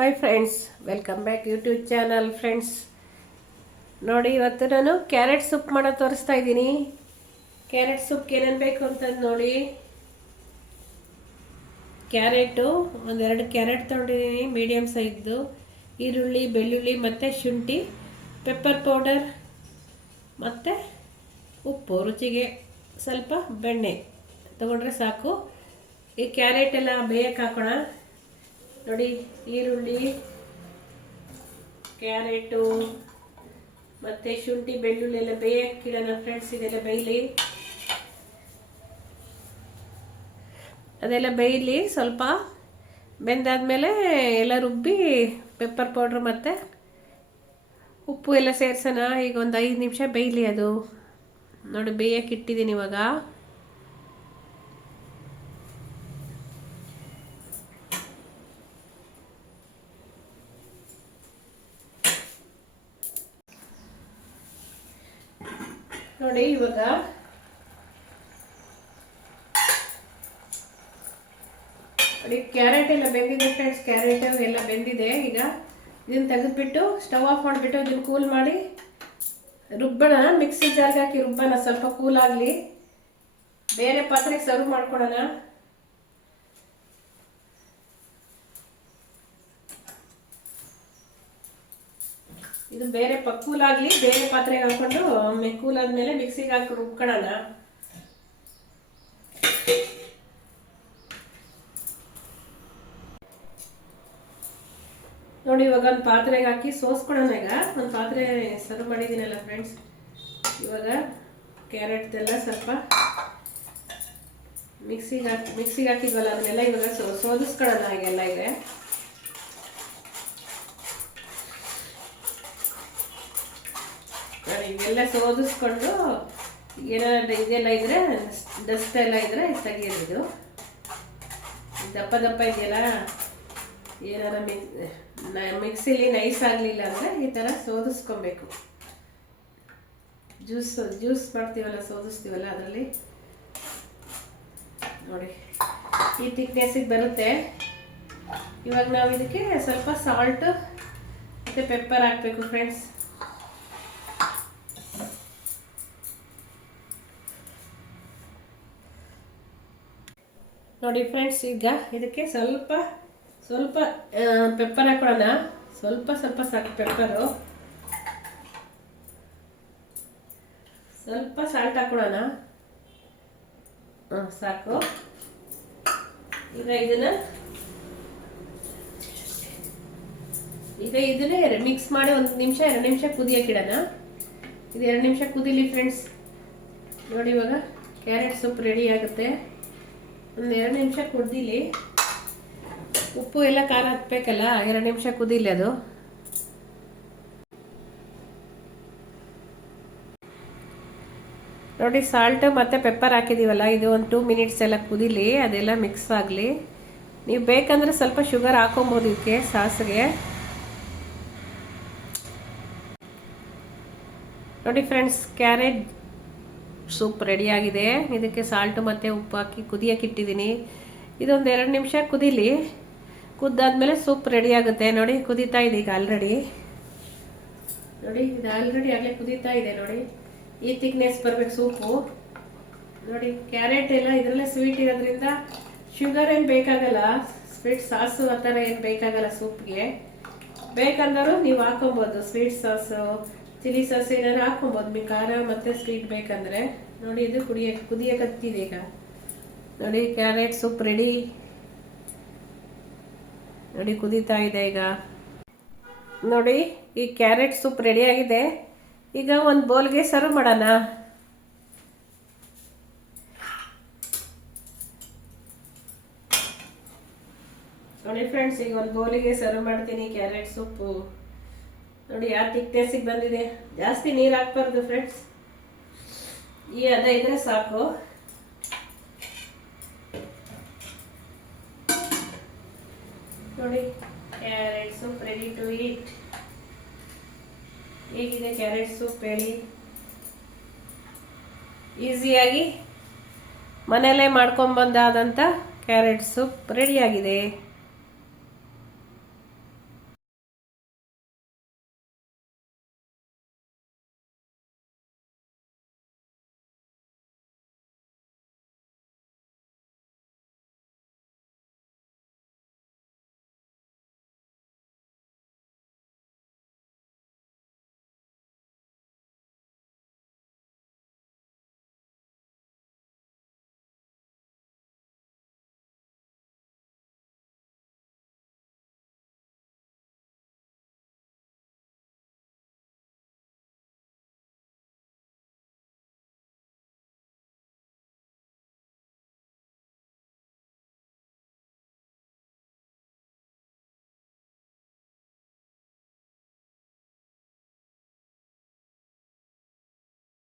Hi friends, welcome back YouTube channel. Friends ನೋಡಿ, ಇವತ್ತು ನಾನು ಕ್ಯಾರೆಟ್ ಸೂಪ್ ಮಾಡೋದು ತೋರಿಸ್ತಾ ಇದ್ದೀನಿ. ಕ್ಯಾರೆಟ್ ಸೂಪ್ಗೆ ಏನೇನು ಬೇಕು ಅಂತಂದು ನೋಡಿ. ಕ್ಯಾರೆಟು ಒಂದೆರಡು ಕ್ಯಾರೆಟ್ ತೊಗೊಂಡಿದ್ದೀನಿ, ಮೀಡಿಯಮ್ ಸೈಜ್ದು. ಈರುಳ್ಳಿ, ಬೆಳ್ಳುಳ್ಳಿ ಮತ್ತು ಶುಂಠಿ, ಪೆಪ್ಪರ್ ಪೌಡರ್ ಮತ್ತು ಉಪ್ಪು, ರುಚಿಗೆ ಸ್ವಲ್ಪ ಬೆಣ್ಣೆ ತೊಗೊಂಡ್ರೆ ಸಾಕು. ಈ ಕ್ಯಾರೆಟ್ ಎಲ್ಲ ಬೇಯಕ್ಕೆ ಹಾಕೋಣ. ನೋಡಿ, ಈರುಳ್ಳಿ, ಕ್ಯಾರೆಟು ಮತ್ತು ಶುಂಠಿ, ಬೆಳ್ಳುಳ್ಳಿ ಎಲ್ಲ ಬೇಯಕ್ಕಿಡೋಣ ಫ್ರೆಂಡ್ಸ್. ಇದೆಲ್ಲ ಬೇಯಲಿ, ಅದೆಲ್ಲ ಬೇಯಲಿ. ಸ್ವಲ್ಪ ಬೆಂದಾದ್ಮೇಲೆ ಎಲ್ಲ ರುಬ್ಬಿ ಪೆಪ್ಪರ್ ಪೌಡ್ರ್ ಮತ್ತು ಉಪ್ಪು ಎಲ್ಲ ಸೇರ್ಸೋಣ. ಈಗ ಒಂದು 5 ನಿಮಿಷ ಬೇಯಲಿ ಅದು. ನೋಡಿ, ಬೇಯಕ್ಕೆ ಇಟ್ಟಿದ್ದೀನಿ ಇವಾಗ. ನೋಡಿ, ಇವಾಗ ನೋಡಿ ಕ್ಯಾರೆಟ್ ಎಲ್ಲ ಬೆಂದಿದೆ ಫ್ರೆಂಡ್ಸ್. ಕ್ಯಾರೆಟ್ ಎಲ್ಲ ಬೆಂದಿದೆ. ಈಗ ಇದನ್ನು ತೆಗೆದುಬಿಟ್ಟು ಸ್ಟವ್ ಆಫ್ ಮಾಡಿಬಿಟ್ಟು ಇದನ್ನು ಕೂಲ್ ಮಾಡಿ ರುಬ್ಬೋಣ. ಮಿಕ್ಸಿ ಜಾರ್ಗೆ ಹಾಕಿ ರುಬ್ಬೋಣ, ಸ್ವಲ್ಪ ಕೂಲ್ ಆಗಲಿ. ಬೇರೆ ಪಾತ್ರೆಗೆ ಸರ್ವ್ ಮಾಡ್ಕೊಳೋಣ. ಇದು ಬೇರೆ ಕೂಲ್ ಆಗಲಿ, ಬೇರೆ ಪಾತ್ರೆಗೆ ಹಾಕೊಂಡು ಕೂಲ್ ಆದ್ಮೇಲೆ ಮಿಕ್ಸಿಗೆ ಹಾಕಿ ರುಬ್ಕೊಳ್ಳೋಣ. ನೋಡಿ, ಇವಾಗ ಒಂದು ಪಾತ್ರೆಗೆ ಹಾಕಿ ಸೋಸ್ಕೊಳ್ಳೋಣ. ಈಗ ಒಂದು ಪಾತ್ರೆ ಸರ್ವ್ ಮಾಡಿದ್ದೀನಲ್ಲ ಫ್ರೆಂಡ್ಸ್. ಇವಾಗ ಕ್ಯಾರೆಟ್ದೆಲ್ಲ ಸ್ವಲ್ಪ ಮಿಕ್ಸಿಗೆ ಹಾಕಿದ್ವಲ್ಲ, ಅದನ್ನೆಲ್ಲ ಇವಾಗ ಸೋದಿಸ್ಕೊಳ್ಳೋಣ. ಈಗೆಲ್ಲ ಇದೆ. ಇವೆಲ್ಲ ಸೋದಿಸ್ಕೊಂಡು ಏನಾದ್ರು ಇದೆಲ್ಲ ಇದ್ರೆ, ಡಸ್ಟ್ ಎಲ್ಲ ಇದ್ರೆ ತೆಗಿಯೋದು. ದಪ್ಪ ದಪ್ಪ ಇದೆಯಲ್ಲ, ಏನಾರ ಮಿಕ್ಸಿಲಿ ನೈಸ್ ಆಗಲಿಲ್ಲ ಅಂದರೆ ಈ ಥರ ಸೋದಿಸ್ಕೊಬೇಕು. ಜ್ಯೂಸ್ ಮಾಡ್ತೀವಲ್ಲ, ಸೋದಿಸ್ತೀವಲ್ಲ, ಅದರಲ್ಲಿ ನೋಡಿ ಈ ಥಿಕ್ನೆಸ್ಸಿಗೆ ಬರುತ್ತೆ. ಇವಾಗ ನಾವು ಇದಕ್ಕೆ ಸ್ವಲ್ಪ ಸಾಲ್ಟ್ ಮತ್ತು ಪೆಪ್ಪರ್ ಹಾಕಬೇಕು ಫ್ರೆಂಡ್ಸ್. ನೋಡಿ ಫ್ರೆಂಡ್ಸ್, ಈಗ ಇದಕ್ಕೆ ಸ್ವಲ್ಪ ಪೆಪ್ಪರ್ ಹಾಕೊಳ್ಳೋಣ. ಸ್ವಲ್ಪ ಸಾಕು ಪೆಪ್ಪರು. ಸ್ವಲ್ಪ ಸಾಲ್ಟ್ ಹಾಕೊಳ್ಳೋಣ. ಸಾಕು. ಈಗ ಇದನ್ನ ಮಿಕ್ಸ್ ಮಾಡಿ 1 ನಿಮಿಷ 2 ನಿಮಿಷ ಕುದಿಯಕ್ಕಿಡೋಣ. ಇದು 2 ನಿಮಿಷ ಕುದಿಲಿ ಫ್ರೆಂಡ್ಸ್. ನೋಡಿ, ಇವಾಗ ಕ್ಯಾರೆಟ್ ಸೂಪ್ ರೆಡಿ ಆಗುತ್ತೆ. ಒಂದು 2 ನಿಮಿಷ ಕುದಿಲಿ. ಉಪ್ಪು ಎಲ್ಲ ಖಾರ ಹತ್ಬೇಕಲ್ಲ, 2 ನಿಮಿಷ ಕುದಿಲಿ ಅದು. ನೋಡಿ, ಸಾಲ್ಟ್ ಮತ್ತು ಪೆಪ್ಪರ್ ಹಾಕಿದ್ದೀವಲ್ಲ, ಇದು ಒಂದು 2 ಮಿನಿಟ್ಸ್ ಎಲ್ಲ ಕುದಿಲಿ, ಅದೆಲ್ಲ ಮಿಕ್ಸ್ ಆಗಲಿ. ನೀವು ಬೇಕಂದ್ರೆ ಸ್ವಲ್ಪ ಶುಗರ್ ಹಾಕೊಬೋದು ಇದಕ್ಕೆ, ಸಾಸಿಗೆ. ನೋಡಿ ಫ್ರೆಂಡ್ಸ್, ಕ್ಯಾರೆಟ್ ಸೂಪ್ ರೆಡಿಯಾಗಿದೆ. ಇದಕ್ಕೆ ಸಾಲ್ಟು ಮತ್ತು ಉಪ್ಪು ಹಾಕಿ ಕುದಿಯಕ್ಕೆ ಇಟ್ಟಿದ್ದೀನಿ. ಇದೊಂದು 2 ನಿಮಿಷ ಕುದಿಲಿ. ಕುದ್ದಾದ್ಮೇಲೆ ಸೂಪ್ ರೆಡಿ ಆಗುತ್ತೆ. ನೋಡಿ, ಕುದೀತಾ ಇದೆ ಈಗ ಆಲ್ರೆಡಿ. ನೋಡಿ, ಇದು ಆಲ್ರೆಡಿ ಆಗಲೇ ಕುದೀತಾ ಇದೆ. ನೋಡಿ, ಈ ಥಿಕ್ನೆಸ್ ಬರಬೇಕು ಸೂಪು. ನೋಡಿ, ಕ್ಯಾರೆಟ್ ಎಲ್ಲ ಇದರಲ್ಲೇ ಸ್ವೀಟ್ ಇರೋದ್ರಿಂದ ಶುಗರ್ ಏನು ಬೇಕಾಗಲ್ಲ. ಸ್ವೀಟ್ ಸಾಸು ಆ ಥರ ಏನು ಬೇಕಾಗಲ್ಲ ಸೂಪ್ಗೆ. ಬೇಕಂದರೂ ನೀವು ಹಾಕೊಬೋದು ಸ್ವೀಟ್ ಸಾಸು, ಚಿಲ್ಲಿ ಸಾಸ್ ಏನಾದ್ರು ಹಾಕೊಬೋದು, మీ ಖಾರ ಮತ್ತು ಸ್ವೀಟ್ ಬೇಕಂದ್ರೆ. ನೋಡಿ, ಇದು ಕುದಿಯಕತ್ತಿದೆ ಈಗ. ನೋಡಿ, ಕ್ಯಾರೆಟ್ ಸೂಪ್ ರೆಡಿ. ನೋಡಿ, ಕುದೀತಾ ಇದೆ ಈಗ. ನೋಡಿ, ಈ ಕ್ಯಾರೆಟ್ ಸೂಪ್ ರೆಡಿ ಆಗಿದೆ. ಈಗ ಒಂದು ಬೌಲ್ಗೆ ಸರ್ವ್ ಮಾಡೋಣ. ನೋಡಿ ಫ್ರೆಂಡ್ಸ್, ಈಗ ಒಂದು ಬೌಲಿಗೆ ಸರ್ವ್ ಮಾಡ್ತೀನಿ ಕ್ಯಾರೆಟ್ ಸೂಪು. ನೋಡಿ, ಯಾವ ಥಿಕ್ನೆಸ್ಸಿಗೆ ಬಂದಿದೆ. ಜಾಸ್ತಿ ನೀರು ಹಾಕ್ಬಾರ್ದು ಫ್ರೆಂಡ್ಸ್, ಈ ಅದ ಇದ್ರೆ ಸಾಕು. ನೋಡಿ, carrot soup ready to eat. ಹೇಗಿದೆ ಕ್ಯಾರೆಟ್ ಸೂಪ್ ಹೇಳಿ? ಈಸಿಯಾಗಿ ಮನೆಯಲ್ಲೇ ಮಾಡ್ಕೊಂಡ್ಬಂದಾದಂಥ ಕ್ಯಾರೆಟ್ ಸೂಪ್ ರೆಡಿಯಾಗಿದೆ.